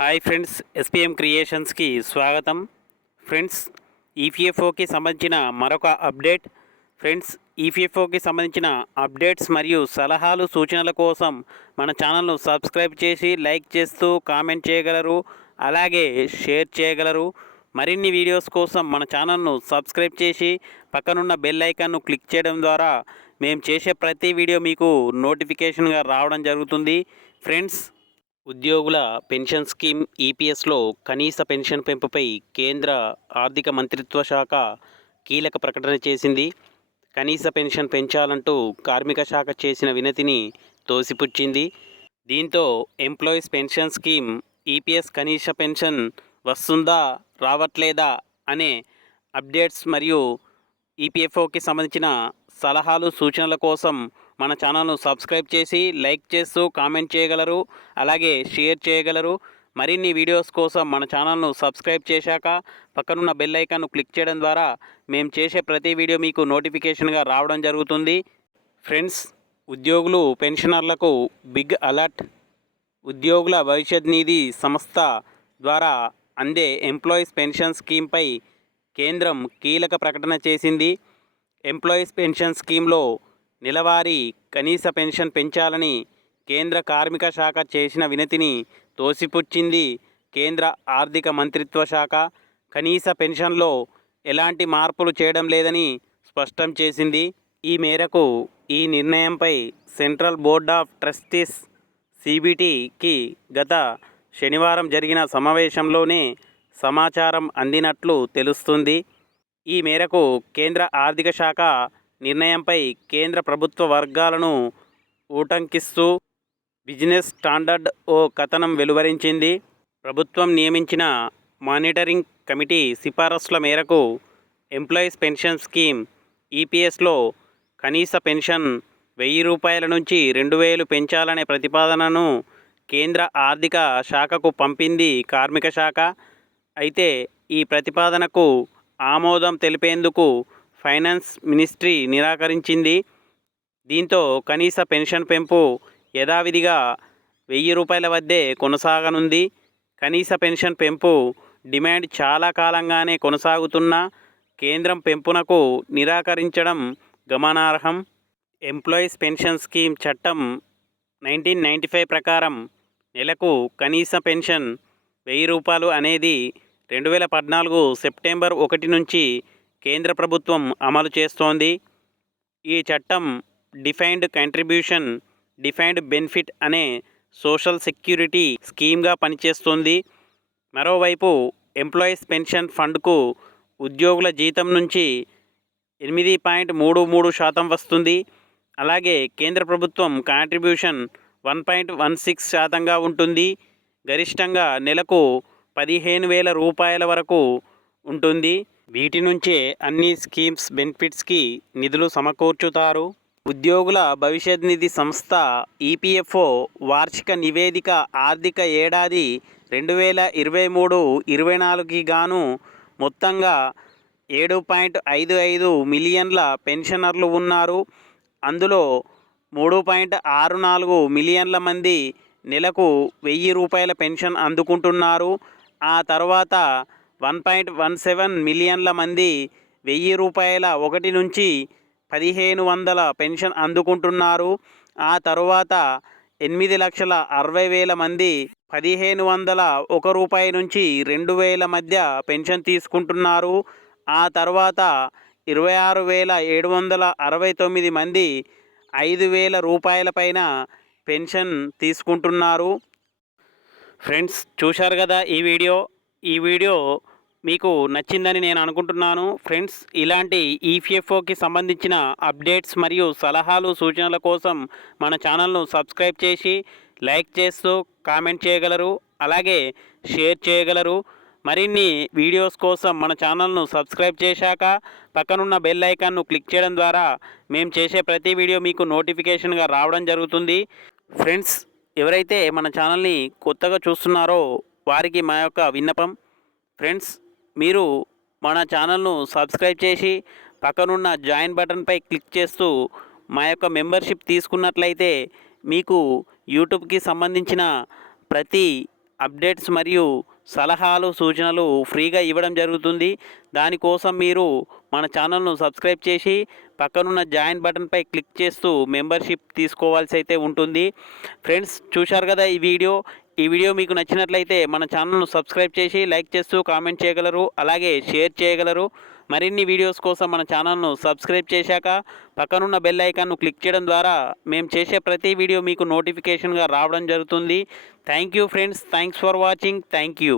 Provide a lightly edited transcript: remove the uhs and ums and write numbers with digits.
Hi friends, SPM క్రియేషన్స్కి స్వాగతం. Friends, ఈపీఎఫ్ఓకి సంబంధించిన మరొక అప్డేట్. ఫ్రెండ్స్, ఈపీఎఫ్ఓకి సంబంధించిన అప్డేట్స్ మరియు సలహాలు సూచనల కోసం మన ఛానల్ను సబ్స్క్రైబ్ చేసి లైక్ చేస్తూ కామెంట్ చేయగలరు, అలాగే షేర్ చేయగలరు. మరిన్ని వీడియోస్ కోసం మన ఛానల్ను సబ్స్క్రైబ్ చేసి పక్కనున్న బెల్ ఐకాన్ను క్లిక్ చేయడం ద్వారా మేము చేసే ప్రతి వీడియో మీకు నోటిఫికేషన్గా రావడం జరుగుతుంది. ఫ్రెండ్స్, ఉద్యోగుల పెన్షన్ స్కీమ్ ఈపీఎస్లో కనీస పెన్షన్ పెంపుపై కేంద్ర ఆర్థిక మంత్రిత్వ శాఖ కీలక ప్రకటన చేసింది. కనీస పెన్షన్ పెంచాలంటూ కార్మిక శాఖ చేసిన వినతిని తోసిపుచ్చింది. దీంతో ఎంప్లాయీస్ పెన్షన్ స్కీమ్ ఈపీఎస్ కనీస పెన్షన్ వస్తుందా రావట్లేదా అనే అప్డేట్స్ మరియు ఈపీఎఫ్ఓకి సంబంధించిన సలహాలు సూచనల కోసం మన ఛానల్ను సబ్స్క్రైబ్ చేసి లైక్ చేస్తూ కామెంట్ చేయగలరు, అలాగే షేర్ చేయగలరు. మరిన్ని వీడియోస్ కోసం మన ఛానల్ను సబ్స్క్రైబ్ చేశాక పక్కనున్న బెల్ ఐకాన్ను క్లిక్ చేయడం ద్వారా మేము చేసే ప్రతి వీడియో మీకు నోటిఫికేషన్గా రావడం జరుగుతుంది. ఫ్రెండ్స్, ఉద్యోగులు పెన్షనర్లకు బిగ్ అలర్ట్. ఉద్యోగుల భవిష్యత్ నిధి సంస్థ ద్వారా అందే ఎంప్లాయీస్ పెన్షన్ స్కీమ్పై కేంద్రం కీలక ప్రకటన చేసింది. ఎంప్లాయీస్ పెన్షన్ స్కీమ్లో నెలవారీ కనీస పెన్షన్ పెంచాలని కేంద్ర కార్మిక శాఖ చేసిన వినతిని తోసిపుచ్చింది. కేంద్ర ఆర్థిక మంత్రిత్వ శాఖ కనీస పెన్షన్లో ఎలాంటి మార్పులు చేయడం లేదని స్పష్టం చేసింది. ఈ మేరకు ఈ నిర్ణయంపై సెంట్రల్ బోర్డ్ ఆఫ్ ట్రస్టీస్ సిబిటికి గత శనివారం జరిగిన సమావేశంలోనే సమాచారం అందినట్లు తెలుస్తుంది. ఈ మేరకు కేంద్ర ఆర్థిక శాఖ నిర్ణయంపై కేంద్ర ప్రభుత్వ వర్గాలను ఊటంకిస్తూ బిజినెస్ స్టాండర్డ్ ఓ కథనం వెలువరించింది. ప్రభుత్వం నియమించిన మానిటరింగ్ కమిటీ సిఫారసుల మేరకు ఎంప్లాయీస్ పెన్షన్ స్కీమ్ ఈపీఎస్లో కనీస పెన్షన్ 1000 రూపాయల నుంచి 2000 పెంచాలనే ప్రతిపాదనను కేంద్ర ఆర్థిక శాఖకు పంపింది కార్మిక శాఖ. అయితే ఈ ప్రతిపాదనకు ఆమోదం తెలిపేందుకు ఫైనాన్స్ మినిస్ట్రీ నిరాకరించింది. దీంతో కనీస పెన్షన్ పెంపు యథావిధిగా 1000 రూపాయల వద్దే కొనసాగనుంది. కనీస పెన్షన్ పెంపు డిమాండ్ చాలా కాలంగానే కొనసాగుతున్నా కేంద్రం పెంపునకు నిరాకరించడం గమనార్హం. ఎంప్లాయీస్ పెన్షన్ స్కీమ్ చట్టం 1995 ప్రకారం నెలకు కనీస పెన్షన్ 1000 రూపాయలు అనేది 2014 సెప్టెంబర్ 1 నుంచి కేంద్ర ప్రభుత్వం అమలు చేస్తోంది. ఈ చట్టం డిఫైన్డ్ కంట్రిబ్యూషన్, డిఫైన్డ్ బెనిఫిట్ అనే సోషల్ సెక్యూరిటీ స్కీమ్గా పనిచేస్తుంది. మరోవైపు ఎంప్లాయీస్ పెన్షన్ ఫండ్కు ఉద్యోగుల జీతం నుంచి 8.33% వస్తుంది. అలాగే కేంద్ర ప్రభుత్వం కాంట్రిబ్యూషన్ 1.16% ఉంటుంది. గరిష్టంగా నెలకు 15,000 రూపాయల వరకు ఉంటుంది. వీటి నుంచే అన్ని స్కీమ్స్ బెనిఫిట్స్కి నిధులు సమకూర్చుతారు. ఉద్యోగుల భవిష్యత్ నిధి సంస్థ ఈపీఎఫ్ఓ వార్షిక నివేదిక ఆర్థిక ఏడాది 2023-24కి గాను మొత్తంగా 7.55 మిలియన్ల పెన్షనర్లు ఉన్నారు. అందులో 3.64 మిలియన్ల మంది నెలకు 1000 రూపాయల పెన్షన్ అందుకుంటున్నారు. ఆ తర్వాత 1.17 మిలియన్ల మంది 1000 రూపాయల 1 నుంచి 1500 పెన్షన్ అందుకుంటున్నారు. ఆ తరువాత 8,60,60,000 మంది 1501 రూపాయి నుంచి 2000 మధ్య పెన్షన్ తీసుకుంటున్నారు. ఆ తర్వాత 26,769 మంది 5,000 రూపాయల పైన పెన్షన్ తీసుకుంటున్నారు. ఫ్రెండ్స్, చూశారు కదా ఈ వీడియో మీకు నచ్చిందని నేను అనుకుంటున్నాను. ఫ్రెండ్స్, ఇలాంటి ఈపీఎఫ్ఓకి సంబంధించిన అప్డేట్స్ మరియు సలహాలు సూచనల కోసం మన ఛానల్ను సబ్స్క్రైబ్ చేసి లైక్ చేస్తూ కామెంట్ చేయగలరు, అలాగే షేర్ చేయగలరు. మరిన్ని వీడియోస్ కోసం మన ఛానల్ను సబ్స్క్రైబ్ చేశాక పక్కనున్న బెల్ ఐకాన్ను క్లిక్ చేయడం ద్వారా మేము చేసే ప్రతి వీడియో మీకు నోటిఫికేషన్గా రావడం జరుగుతుంది. ఫ్రెండ్స్, ఎవరైతే మన ఛానల్ని కొత్తగా చూస్తున్నారో వారికి మా యొక్క విన్నపం. ఫ్రెండ్స్, మీరు మన ఛానల్ను సబ్స్క్రైబ్ చేసి పక్కనున్న జాయిన్ బటన్పై క్లిక్ చేస్తూ మా యొక్క మెంబర్షిప్ తీసుకున్నట్లయితే మీకు యూట్యూబ్కి సంబంధించిన ప్రతి అప్డేట్స్ మరియు సలహాలు సూచనలు ఫ్రీగా ఇవ్వడం జరుగుతుంది. దానికోసం మీరు మన ఛానల్ను సబ్స్క్రైబ్ చేసి పక్కనున్న జాయిన్ బటన్పై క్లిక్ చేస్తూ మెంబర్షిప్ తీసుకోవాల్సి అయితే ఉంటుంది. ఫ్రెండ్స్, చూశారు కదా ఈ వీడియో మీకు నచ్చినట్లయితే మన ఛానల్ను సబ్స్క్రైబ్ చేసి లైక్ చేస్తూ కామెంట్ చేయగలరు, అలాగే షేర్ చేయగలరు. మరిన్ని వీడియోస్ కోసం మన ఛానల్ను సబ్స్క్రైబ్ చేశాక పక్కనున్న బెల్ ఐకాన్ను క్లిక్ చేయడం ద్వారా మేము చేసే ప్రతి వీడియో మీకు నోటిఫికేషన్గా రావడం జరుగుతుంది. Thank you friends, thanks for watching. Thank you.